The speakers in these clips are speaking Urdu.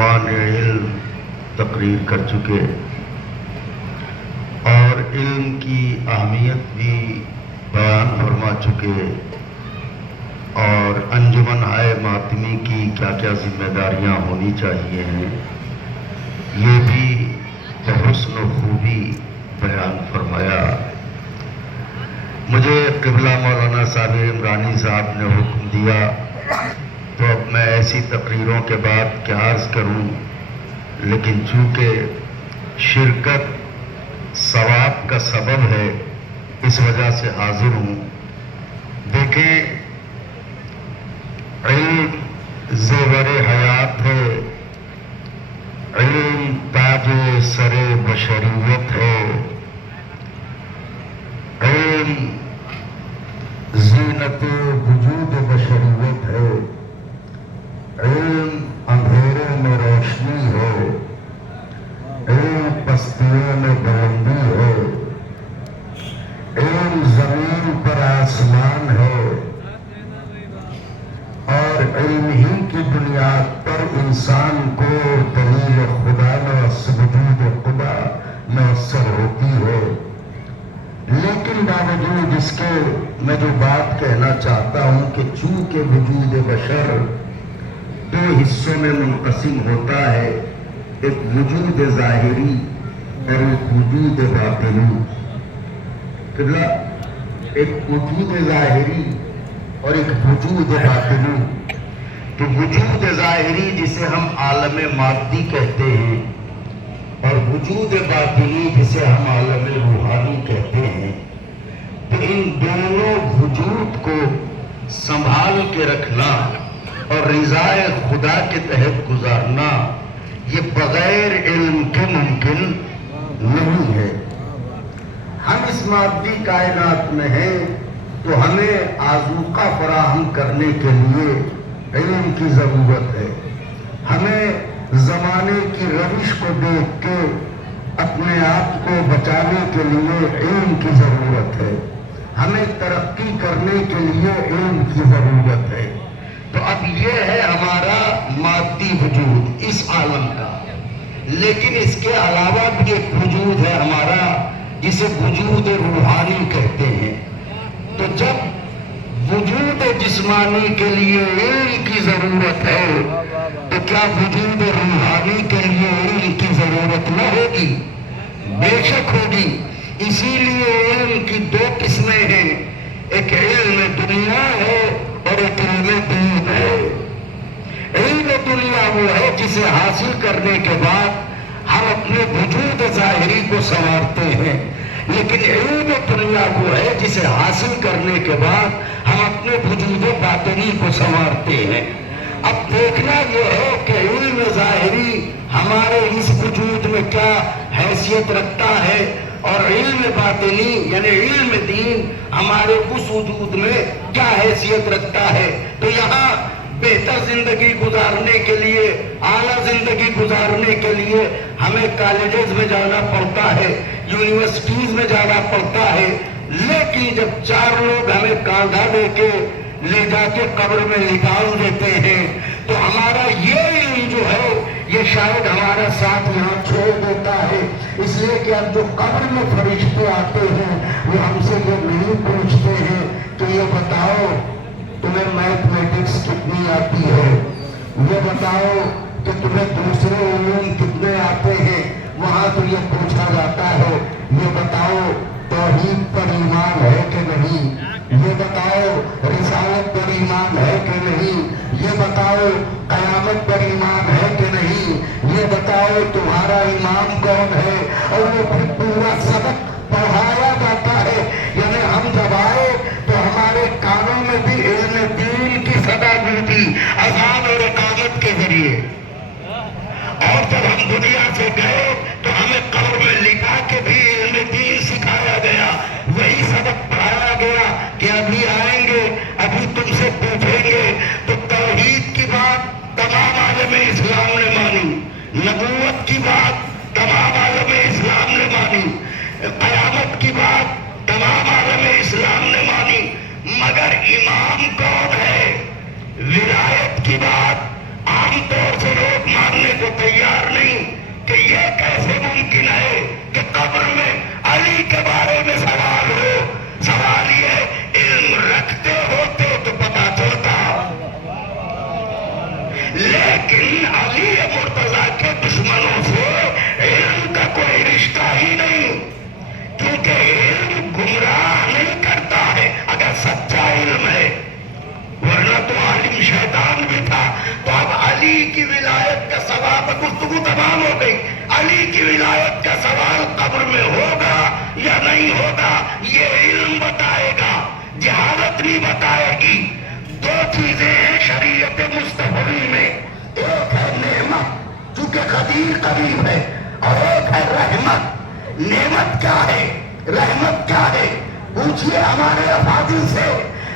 عنوان علم تقریر کر چکے اور علم کی اہمیت بھی بیان فرما چکے اور انجمن ماتمی کی کیا کیا ذمہ داریاں ہونی چاہیے ہیں یہ بھی بحسن و خوبی بیان فرمایا۔ مجھے قبلہ مولانا صاحب عمرانی صاحب نے حکم دیا تو اب میں ایسی تقریروں کے بعد کیا عرض کروں، لیکن چونکہ شرکت ثواب کا سبب ہے اس وجہ سے حاضر ہوں۔ دیکھیں، علم زیور حیات ہے، علم تاج سر بشریت ہے، علم زینت وجود بشریت ہے، علم اندھیرے میں روشنی ہے، علم پستیوں میں بلندی ہے، علم زمین پر آسمان ہے، اور علم ہی کی بنیاد پر انسان کو دلیل خدا وجود خدا میسر ہوتی ہے۔ لیکن باوجود اس کے میں جو بات کہنا چاہتا ہوں کہ چونکہ وجود بشر دو حصوں میں منقسم ہوتا ہے، ایک وجود ظاہری اور ایک وجود باطنی، قبلہ ایک وجود ظاہری اور ایک وجود باطنی۔ تو وجود ظاہری جسے ہم عالم مادی کہتے ہیں اور وجود باطنی جسے ہم عالم روحانی کہتے ہیں، تو ان دونوں وجود کو سنبھال کے رکھنا اور رضائے خدا کے تحت گزارنا یہ بغیر علم کے ممکن نہیں ہے۔ ہم اس مادی کائنات میں ہیں تو ہمیں آذوقہ فراہم کرنے کے لیے علم کی ضرورت ہے۔ ہمیں زمانے کی روش کو دیکھ کے اپنے آپ کو بچانے کے لیے علم کی ضرورت ہے۔ ہمیں ترقی کرنے کے لیے علم کی ضرورت ہے۔ تو اب یہ ہے ہمارا مادی وجود اس عالم کا، لیکن اس کے علاوہ بھی ایک وجود ہے ہمارا جسے وجود روحانی کہتے ہیں۔ تو جب وجود جسمانی کے لیے علم کی ضرورت ہے تو کیا وجود روحانی کے لیے علم کی ضرورت نہ ہوگی؟ بے شک ہوگی۔ اسی لیے علم کی دو قسمیں ہیں، ایک علم دنیا ہے اور ایک علم دین ہے۔ علم دنیا وہ ہے جسے حاصل کرنے کے بعد ہم اپنے وجود ظاہری کو سنوارتے ہیں، لیکن علم دنیا وہ ہے جسے حاصل کرنے کے بعد ہم اپنے وجود باطنی کو سنوارتے ہیں۔ اب دیکھنا یہ ہے کہ علم ظاہری ہمارے اس وجود میں کیا حیثیت رکھتا ہے اور علم باطنی یعنی علم دین ہمارے اس وجود میں کیا حیثیت رکھتا ہے۔ تو یہاں بہتر زندگی گزارنے کے لیے، اعلیٰ زندگی گزارنے کے لیے ہمیں کالجز میں جانا پڑتا ہے، یونیورسٹیز میں جانا پڑتا ہے، لیکن جب چار لوگ ہمیں کاندھا دے کے لے جا کے قبر میں نکال دیتے ہیں تو ہمارا یہ علم جو ہے یہ شاید ہمارا ساتھ یہاں چھوڑ دیتا ہے۔ اس لیے کہ اب جو قبر میں فرشتے آتے ہیں وہ ہم سے یہ نہیں پوچھتے ہیں کہ یہ بتاؤ تمہیں میتھمیٹکس کتنی آتی ہے، یہ بتاؤ کہ تمہیں دوسرے علوم کتنے آتے ہیں، وہاں تو یہ پوچھا جاتا ہے یہ بتاؤ توحید پر ایمان ہے کہ نہیں، یہ بتاؤ رسالت پر ایمان ہے کہ نہیں، یہ بتاؤ قیامت پر ایمان ہے کہ نہیں، یہ بتاؤ تمہارا امام کون ہے، اور وہ پھر پورا سبق پڑھایا جاتا ہے۔ یعنی ہم جب آئے تو ہمارے کانوں میں بھی علم دین کی صدا گونجی اذان اور اقامت کے ذریعے، اور جب ہم دنیا سے گئے تو ہمیں قبر میں لٹا کے بھی علم دین سکھایا گیا، وہی سبق پڑھایا گیا کہ ابھی آئیں گے، ابھی تم سے پوچھیں گے۔ تو توحید کی بات تمام عالم اسلام نے مانی، نبوت کی بات تمام عالم اسلام نے مانی، قیامت کی بات تمام عالم اسلام نے مانی، مگر امام کون ہے؟ ولایت کی بات عام طور سے لوگ ماننے کو لیکن علی مرتضیٰ کے دشمنوں سے علم کا کوئی رشتہ ہی نہیں، کیونکہ علم گمراہ نہیں کرتا ہے اگر سچا علم ہے، ورنہ تو عالم شیطان بھی تھا۔ تو اب علی کی ولایت کا سوال، گفتگو تمام ہو گئی، علی کی ولایت کا سوال قبر میں ہوگا یا نہیں ہوگا یہ علم بتائے گا، جہالت نہیں بتائے گی۔ دو چیزیں ہیں شریعت مصطفی میں، ایک ہے نعمت چونکہ قدیر قریب ہے، اور ایک ہے رحمت۔ نعمت کیا ہے، رحمت کیا ہے؟ پوچھئے ہمارے افاضل سے،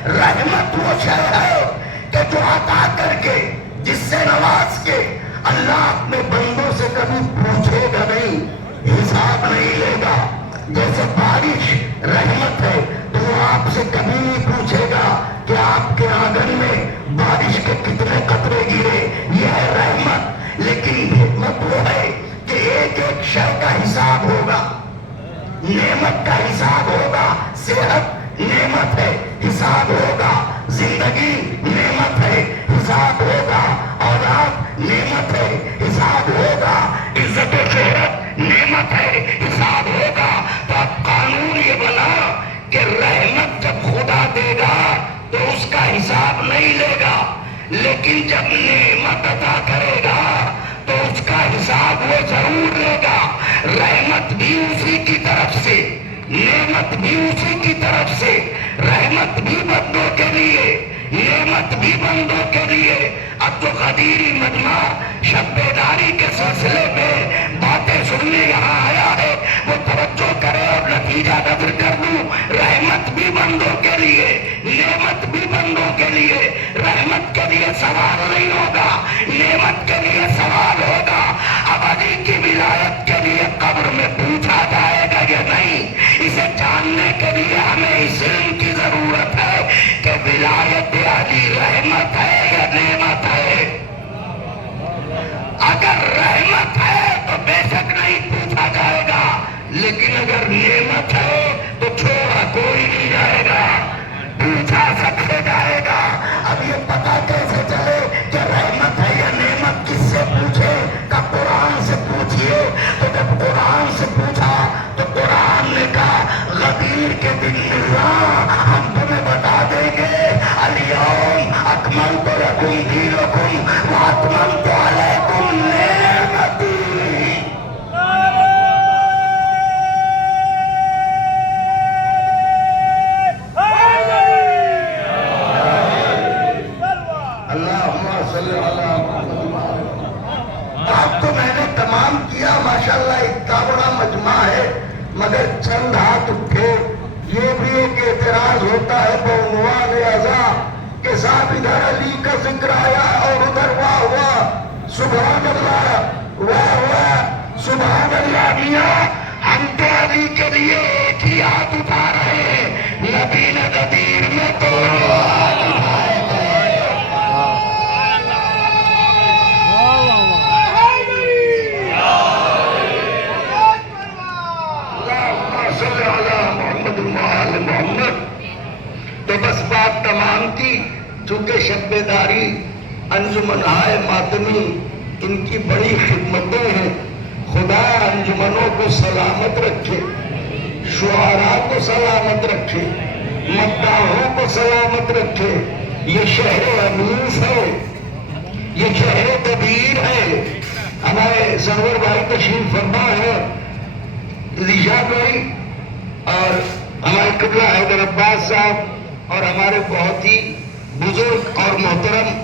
رحمت وہ شے ہے کہ جو عطا کر کے، جس سے نواز کے اللہ اپنے بندوں سے کبھی پوچھے گا نہیں، حساب نہیں لے گا۔ جیسے بارش رحمت ہے تو وہ آپ سے کبھی نہیں پوچھے گا کہ آپ کے آنگن میں بارش کے کتنے قطرے گرے، یہ ہے رحمت۔ لیکن حکمت وہ ہے کہ ایک ایک شے کا حساب ہوگا، نعمت کا حساب ہوگا۔ صحت نعمت ہے، حساب ہوگا۔ زندگی نعمت ہے، حساب ہوگا۔ اولاد نعمت ہے، حساب ہوگا۔ عزت و شہرت نعمت ہے، حساب ہوگا۔ تو اب قانون یہ بنا کہ رحمت جب خدا دے گا تو اس کا حساب نہیں لے گا، لیکن جب نعمت عطا کرے گا تو اس کا حساب وہ ضرور لے گا۔ رحمت بھی اسی کی طرف سے، نعمت بھی اسی کی طرف سے، رحمت بھی بندوں کے لیے، نعمت بھی بندوں کے لیے۔ اب جو غدیری مجمع شب بیداری کے سلسلے میں باتیں سننے یہاں آیا ہے وہ توجہ کرے اور نتیجہ نظر کر دوں، رحمت بھی بندوں کے لیے، نعمت بھی بندوں کے لیے۔ رحمت کے لیے سوال نہیں ہوگا، نعمت کے لیے سوال ہوگا۔ اب علی کی ولایت کے لیے قبر میں پوچھا جائے گا یا نہیں، اسے جاننے کے لیے ہمیں اس علم کی ضرورت ہے کہ ولایت علی رحمت ہے یا نعمت ہے۔ اگر رحمت ہے تو بے شک نہیں پوچھا جائے گا، لیکن اگر نعمت ہے تو چھوڑا کوئی نہیں جائے گا، پوچھا سب سے جائے گا۔ اب یہ پتا کیسے چلے کہ رحمت ہے یا نعمت، کس سے پوچھے؟ کہ قرآن سے پوچھئے۔ تو جب قرآن سے پوچھا تو قرآن نے کہا غدیر کے دن اللہ ہم تمہیں بتا دیں گے الیوم اکملت لکم دینکم واتممت علیکم نعمتی۔ اب تو میں نے تمام کیا، ماشاءاللہ اتنا بڑا مجمع ہے، مگر چند ہاتھ اٹھے۔ یہ بھی ایک اعتراض ہوتا ہے بعنوان ازا کہ صاحب ادھر علی کا ذکر آیا اور ادھر واہ واہ سبحان اللہ، واہ واہ سبحان اللہ۔ میاں ہم تو علی کے لیے ایک ہی ہاتھ اٹھا رہے ہیں، نبی نے غدیر میں تو ہاتھ اٹھائے تھے۔ تو بس بات تمام تھی، چونکہ شب بیداری انجمن ہائے ماتمی ان کی بڑی خدمتیں ہیں۔ خدا انجمنوں کو سلامت رکھے، شعراء کو سلامت رکھے، مداحوں کو سلامت رکھے۔ یہ شہر انیس ہے، یہ شہر دبیر ہے۔ ہمارے سرور بھائی تشریف فرما ہے، لیشا بھائی اور ہمارے قبلہ حیدر عباس صاحب اور ہمارے بہت ہی بزرگ اور محترم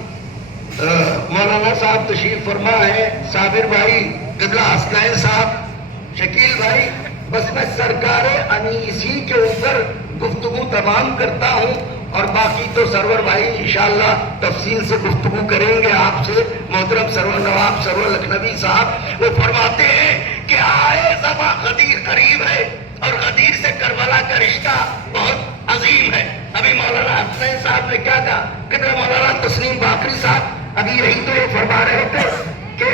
مولانا صاحب تشریف فرما ہے، صابر بھائی، قبلہ حسنین صاحب، شکیل بھائی۔ بس میں سرکار انیسی کے اوپر گفتگو تمام کرتا ہوں، اور باقی تو سرور بھائی انشاءاللہ تفصیل سے گفتگو کریں گے آپ سے۔ محترم سرور نواب سرور لکھنوی صاحب وہ فرماتے ہیں کہ آئے زباں غدیر قریب ہے، اور غدیر سے کربلا کا رشتہ بہت عظیم ہے۔ ابھی مولانا حسنین صاحب نے کیا کہا؟ کتنے مولانا تسلیم باقری صاحب ابھی یہی تو یہ فرما رہے تھے کہ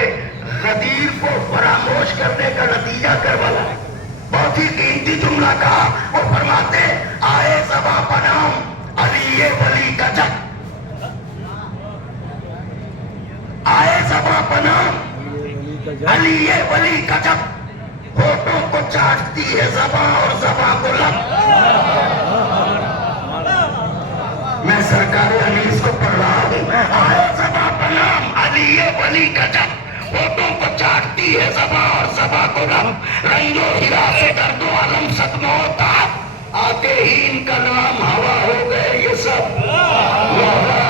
غدیر کو فراموش کرنے کا نتیجہ کربلا ہے۔ بہت ہی قیمتی جملہ کہا، وہ فرماتے آئے زباں پنام علی ولی کا جب، آئے زباں علی یہ ولی کا جب ہوٹوں کو چاٹتی ہے زباں اور زباں کو لب. میں سرکار حدیث کو پڑھ رہا ہوں. آئے زباں کا نام علی یہ ولی کا جب ہوٹوں کو چاٹتی ہے زباں اور زباں کو لب. رنگ و ہرا سے درد و علم صدمہ ہوتا آتے ہی ان کا نام ہوا ہو گئے یہ سب.